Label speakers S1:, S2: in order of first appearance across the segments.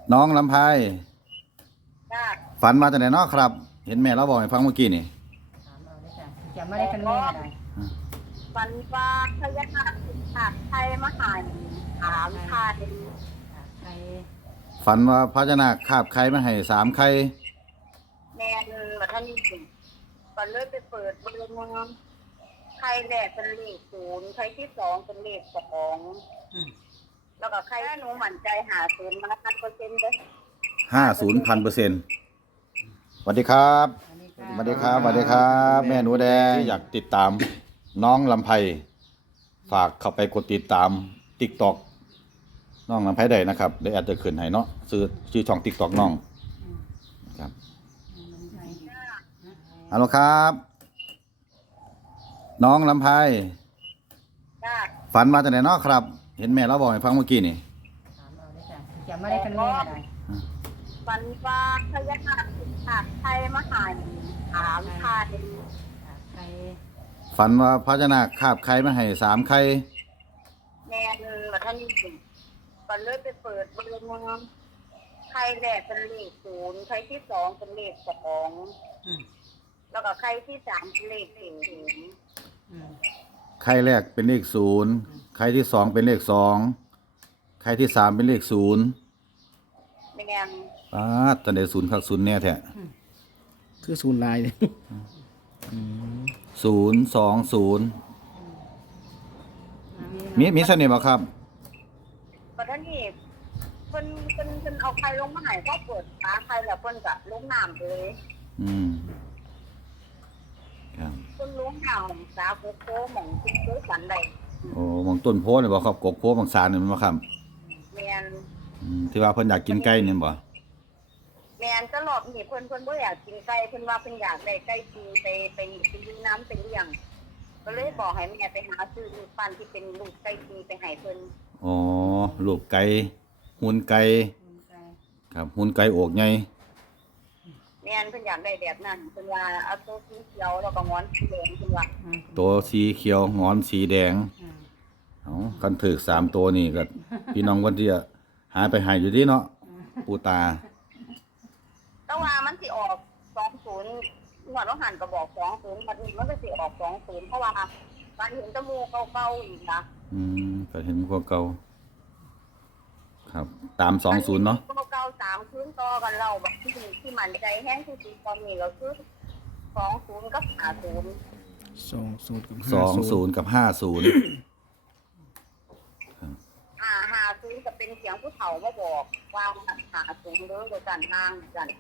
S1: น้องลำไพ
S2: จ้า
S1: ฝันมาจากไหนเนาะครับ เห็นแม่เราบอกให้ฟังเมื่อกี้นี่
S3: ถามเอาได้จ้ะจะไม่ได้กันเลยอะไร
S2: ฝันว่าพญานาคขาดไทยมาหายถามไทย
S3: ใคร
S1: ฝันว่าพญานาคคาบไข่มาให้3ไข่
S2: แมนมาท่านนี่สิก็เลยไปเปิดเบอร์เมืองไทยแรกเป็นเลข0ไทยที่2เป็นเลข2แล้วก็ใครหนูหมั่นใจหา0มา100%เลย
S1: 50,000%สวัสดีครับสวัสดีครับสวัสดีครับแม่หนูแดงอยากติดตามน้องลำไพฝากเข้าไปกดติดตาม TikTok น้องลำไพได้นะครับได้แอดจะขึ้นให้เนาะชื่อช่อง TikTok น้องครับฮัลโหลครับ น้องลำไพ
S2: จ้า
S1: ฝันมาจากไหนเนาะครับ เห็นแม่เราบอกให้ฟังเมื่อกี้นี่
S3: ถามเอาได้จ้ะจะไม่ได้กันเลยอะไร
S2: ฝันว่าพญานาคขาดไทยมาหายถามไทย
S3: ใคร
S1: ฝันว่าพญานาคคาบไข่มาให้3ไข่
S2: แมนมาท่านนี่สิก็เลยไปเปิดเบอร์เมืองไทยแรกเป็นเลข0ไทยที่2เป็นเลข2แล้วก็ไข่ที่3เป็นเลข
S1: ไข่แรกเป็นเลข0ไข่ที่2เป็นเลข2ไข่ที่3เป็นเลข0
S2: แมน
S1: จังได๋0คัก0แน่แท้
S4: คือศูนย์ลายเลย
S1: 020มีเสน่ห์บ่ครับ
S2: ก็ท่านนี่เพิ่นเอาไข่ลงมาให้ก็เปิดฝาไข่แล้วเพิ่นก็ลงน้ำเลย
S1: ครับ
S2: เพิ่นลงน้ำสาโคโคหม่องที่เคยฝันได้
S1: โอ้หม่องต้นโพนี่บ่ครับกกโพบางสารนี่มันบ่ครับ
S2: แม่น
S1: ที่ว่าเพิ่นอยากกินไก่นี่บ่
S2: แม่นตลอดนี่เพิ่นบ่อยากกินไก่เพิ่นว่าเพิ่นอยากได้ไก่ตีไปดูน้ำไปเลี้ยงก็เลยบอกให้แม่ไปหาซื้อลูกปั้นที่เป็นลูกไก่ตีไปให้เพิ่น
S1: อ๋อลูกไก่หุ่นไก่ครับหุ่นไก่อกใหญ่
S2: แม่นเพิ่นอยากได้แบบนั้นเพิ่นว่าเอาตัวสีเขียวแล้วก็งอนสีแดงเพิ่นว่า
S1: ตัวสีเขียวงอนสีแดงคันถึก3ตัวนี่ก็พี่น้องวันที่หาไปให้อยู่ที่เนาะปูตา
S2: แต่ว่ามันสิออก20งวดว่าหันก็บอก20บัดนี้มันก็สิออก20เพราะว่ามันเห็นตะมูเก่าๆอีกนะ
S1: ก็เห็นเก่าๆครับตาม20เนาะ
S2: เก่า3คืนต่อกันเราแบบที่มั่นใจแฮงที่สุดตอนนี้ก็คือ20กับ
S1: 20กับ50
S2: 50จะเป็นเสียงผู้เฒ่ามาบอกว่า50เด้อโดยการทางกัน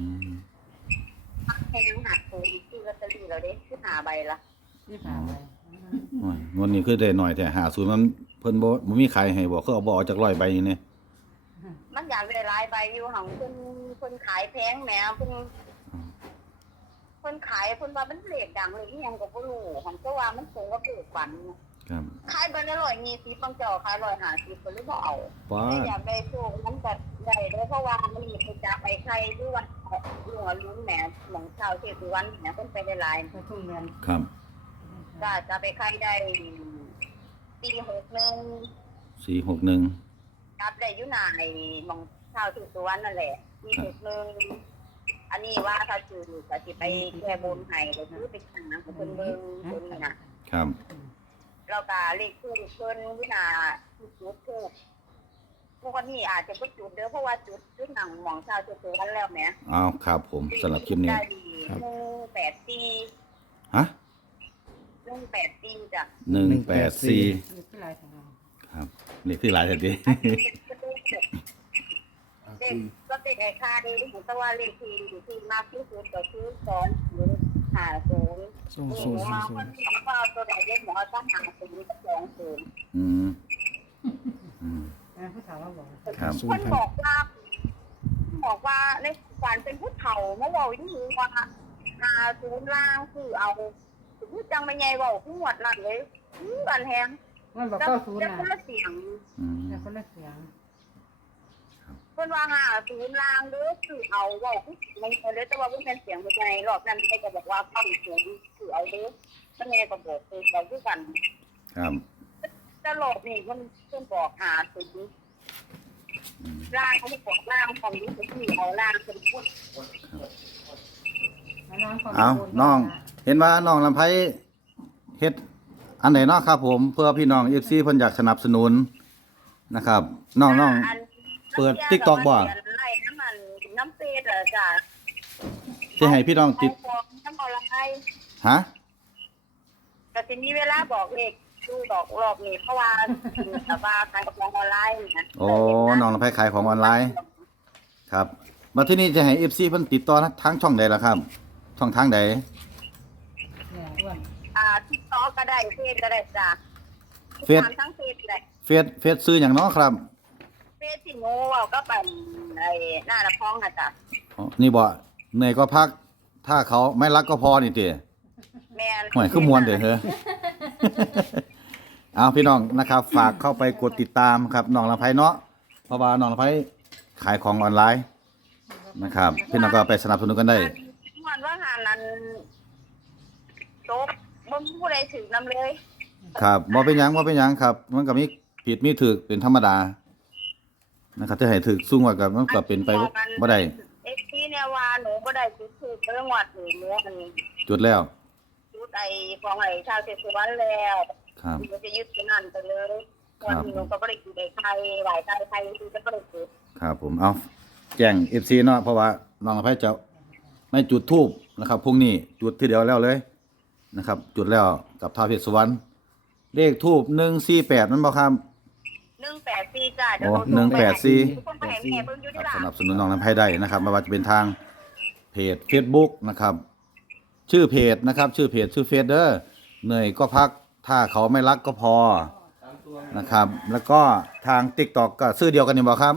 S2: แฮง50คือลอตเตอรี่แล้วเด้คือ5ใบละ
S3: ที่ผ่านไป
S1: วันนี้คือได้หน่อยแต่50มันเพิ่นบ่มีขายให้บ่คือเอาบ่ออกจาก100ใบนี่เนี่ย
S2: มันอยากได้หลายใบอยู่หังเพิ่นขายแพงแหมเพิ่นขายเพิ่นว่ามันเลขดังเลยอีหยังก็บ่รู้หังแต่ว่ามันสูงกว่าเกิดฝัน
S1: ครับ
S2: ขายใบละ120บางเจ้าขาย150ก็เลยบ่เอาอยากได้โชคมันก็ได้เด้อเพราะว่ามันมีไปจับไปใครด้วยวันลุงแหมหม่องชาวเทพวันเนี่ยเพิ่นไปได้หลาย
S3: ทุ่งเงิน
S1: ครับ
S2: ก็จะไปใครได้ปี
S1: 461
S2: จับได้อยู่หน้าไอ้หม่องชาวเทพวันนั่นแหละปี61อันนี้ว่าถ้าจือก็สิไปแก้บนให้ก็คือไปหาเพิ่นเบิ่งเพิ่นนี่นะครับแล้วก็เลขทูปเพิ่นอยู่หน้าจุดทูปพวกนี้อาจจะบ่จุดเด้อเพราะว่าจุดหนังหม่องชาวเทพวันแล้วแหม
S1: อ้าวครับผมสำหรับคลิปนี้
S2: ครับ184
S1: ฮะ
S2: 184จ้ะ
S1: 184ครับเลขที่หลายแท้ดิ
S2: ก็เป็นไอ้ค่าดีที่แต่ว่าเลขที่มากที่สุดก็คือ2050มาคนที่ว่าตัวใดเรียกหมอต้องหา0กับ20
S3: ผู้ถามว่าบอก
S1: ครับ
S2: คนบอกว่าในฝันเป็นผู้เฒ่าเมื่อวานนี้ว่า50ล่างคือเอาคือจังไม่ใหญ่เว้าคือหวดนั่นเลยบันแฮง
S3: มันบอก90น่ะ
S2: คนละเสียง
S3: คนละเสียง
S2: เพิ่นว่า50ล่างเด้อคือเอาเว้าไม่เลยแต่ว่าเพิ่นเป็นเสียงบ่ใหญ่รอบนั้นใครก็บอกว่า90คือเอาเด้อมันไงก็บอกคือเราคือกัน
S1: ครับ
S2: แต่รอบนี้เพิ่นบอก50 ร่างเขาบอกร่างของนี้คือเอาร่างเป็นพูด
S1: เอาน้องเห็นว่าน้องลำไพเฮ็ดอันไหนเนาะครับผมเพื่อพี่น้อง FC เพิ่นอยากสนับสนุนนะครับน้องเปิด TikTok บ่
S2: ไล่น้ำมันน้ำเปรี้ยวจ้ะ
S1: สิให้พี่น้องติด
S2: เอาน้ำเอาละให้
S1: ฮะ
S2: แต่ทีนี้เวลาบอกเลขดูดอกรอบนี้เพราะว่าแต่ว่าขายของออนไลน์นะ
S1: โอ้น้องลำไพขายของออนไลน์ครับมาที่นี่จะให้ FC เพิ่นติดต่อทางช่องใดล่ะครับ ช่องทางใด
S3: เนี่ยอ้วน
S2: ทิกตอกก็ได้เฟซก็ได้จ้ะ
S1: เฟซ
S2: ทั้งเฟซก็ได้
S1: เฟซซื้อหยังเนาะครับ
S2: เฟซที่โง่เอาก็เป็นไอ้หน้าละพ้องนะจ้ะ
S1: อ๋อนี่บ่เหนื่อยก็พัก ถ้าเขาไม่รักก็พอนี่ติ
S2: แม่น
S1: ห่วยคือมวนเด้อเฮ้อ เอาพี่น้องนะครับ ฝากเข้าไปกดติดตามครับน้องลำไพเนาะเพราะว่าน้องลำไพขายของออนไลน์นะครับพี่น้องก็ไปสนับสนุนกันได้
S2: มันว่างานนั้นจบบ่มีผู้ใดถึงนำเลย
S1: ครับบ่เป็นหยังครับ มันก็มีผิดมีถูกเป็นธรรมดานะครับถ้าให้ถูกสูงกว่าก็มันก็เป็นไปบ่ได้
S2: เอ็กซี่เนี่ยว่าหนูบ่ได้จุดถูกเรื่องวัดหนูอันนี้
S1: จุดแล้ว
S2: จุดไอ้ของไอ้ชาวเทศบาลแล้ว
S1: ครับ
S2: หนูจะยึดที่นั่นไปเลยวันนี้หนูก็บ่ได้จุดไอ้ไข่ไหวไข่คือจะบ่ได้จุด
S1: ครับผมเอาแจ้ง FC เนาะเพราะว่าน้องลำไพจะไม่จุดธูปนะครับพรุ่งนี้จุดทีเดียวแล้วเลยนะครับ จุดแล้วกับท้าวเวสสุวรรณเลขธูป148นั่นบ่ครับ
S2: 184จ้ะ
S1: โอ้184
S2: ทุกคนไปให้แม่เบิ่งอยู่
S1: ค
S2: ที่
S1: รับ
S2: หลัง
S1: สนับสนุนน้องลำไพได้นะครับไม่ว่าจะเป็นทางเพจ Facebook นะครับ ชื่อเพจนะครับ ชื่อเพจชื่อเฟซเด้อเหนื่อยก็พักถ้าเขาไม่รักก็พอนะครับ แล้วก็ทาง TikTok ก็ชื่อเดียวกันนี่บ่ครับ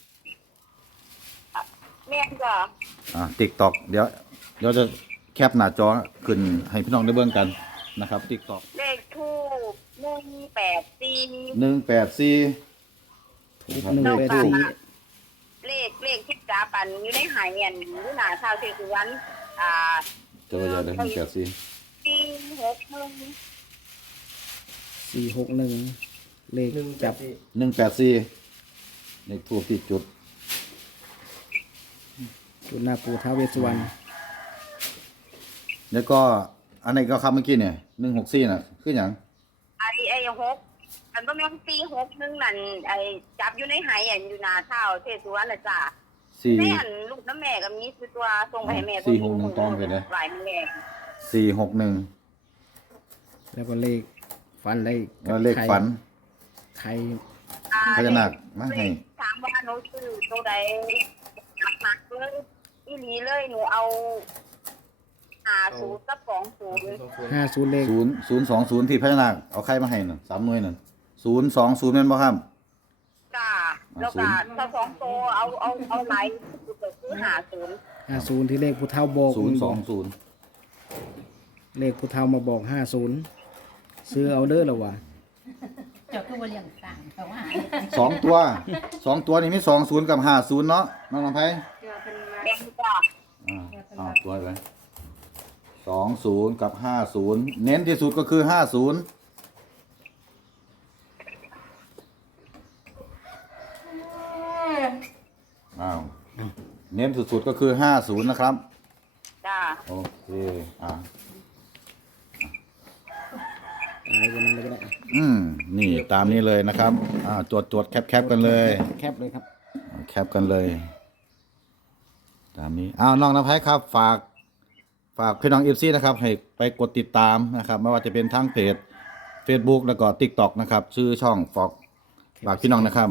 S2: แม่นจ้ะ
S1: TikTok เดี๋ยวจะแคปหน้าจอขึ้นให้พี่น้องได้เบิ่งกันนะครับ TikTok
S2: เลขทูป184
S1: 184
S4: 184
S2: เลขที่จ้าปันอยู่ในหายเงินอยู่หน้าชาวเทศวัน
S1: เจออย่าได้184
S2: 461
S4: 461 เลขจับ
S1: 184เลขทูปที่จุด
S4: จุดหน้าปูท้าวเวสสุวรรณ
S1: แล้วก็อันไหนก็ครับเมื่อกี้เนี่ย164น่ะคือหยัง
S2: RTA 6อันบ่แม่น461นั่นไอ้จับอยู่ในหายอยู่หน้าชาวเทศวันน่ะจ้าแม่นลูกน้ำแม่ก็มีคือตัวส่งไปให้แม่
S1: 461ต้องไปเลย
S2: หลายแม่
S1: 461
S4: แล้วก็เลขฟันได้
S1: แล้วเลขฝัน
S4: ไข่
S1: พญานาคมาให้
S2: ถามว่าหนูซื้อตัวใดหนักเลยอีหลีเลยหนูเอา50กับ20
S4: 50 เลข
S1: 020ที่พญานาคเอาใครมาให้น่ะ3หน่วยนั่น020แม่นบ่ครับ
S2: จ้าแล้วก็ถ้า2ตัวเอาหลายก็คือ50
S4: 50 ที่เลขผู้เฒ่าบอก
S1: 020
S4: เลขผู้เฒ่ามาบอก 50 ซื้อเอาเด้อแล้ววะ
S3: เจ้าคือว่าเลี้ยงต่างเขาว่า
S1: 2ตัวนี่มี20กับ50เนาะน้องลำไพ
S3: เจ้าเป็นมา
S2: แม่นจ้า
S1: ตัวไป20กับ50เน้นที่สุดก็คือ50อ้าวเน้นสุดๆก็คือ50นะครับ
S2: จ้า
S1: โอเค
S4: อะไรกันนั้นเลยก็ได้
S1: นี่ตามนี้เลยนะครับจดแคปกันเลย
S4: แคปเลยครับ
S1: แคปกันเลย ตามนี้น้องน้ำไพครับ ฝากพี่น้อง FC นะครับ ให้ไปกดติดตามนะครับ ไม่ว่าจะเป็นทั้งเพจ Facebook แล้วก็ TikTok นะครับ ชื่อช่องฝากพี่น้องนะครับ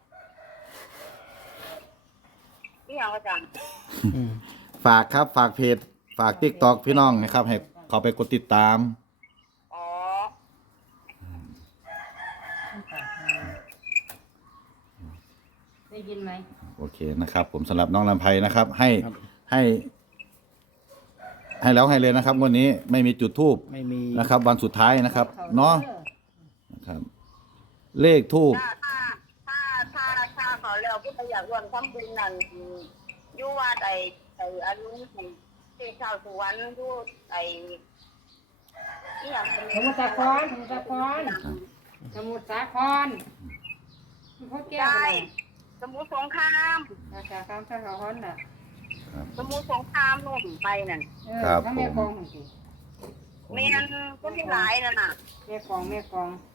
S2: พี่ยังอาจารย์
S1: ฝากครับฝากเพจฝาก TikTok พี่น้องนะครับ ให้เขาไปกดติดตาม
S2: อ๋อ
S3: ได้ยินไหม
S1: โอเคนะครับ ผมสำหรับน้องลำไพนะครับ ให้แล้วให้เลยนะครับงวันนี้ไม่มีจุดทูบ
S4: ไม่มี
S1: นะครับ วันสุดท้ายนะครับเนาะนะครับ เลขทูบ
S2: ถ้าเขาเรียกผู้อยากรวมทำบุญนั่นอยู่วัดไอ้อันนี้ของที่ชาวสุวรรณอยู่ไอ้นี่อย่างเป็น
S3: สมุทรสาครเขาแก้ว
S2: ได้
S3: เลย
S2: สมุทรสงคราม
S3: ราคาข้ามข้าวฮ้อนน่ะ
S2: สมุทรสงครามนู่นไปนั่น
S3: ถ้าแม่กองของสิ
S2: แม่นก็ที่หลายนั่นน่ะ
S3: แม่กอง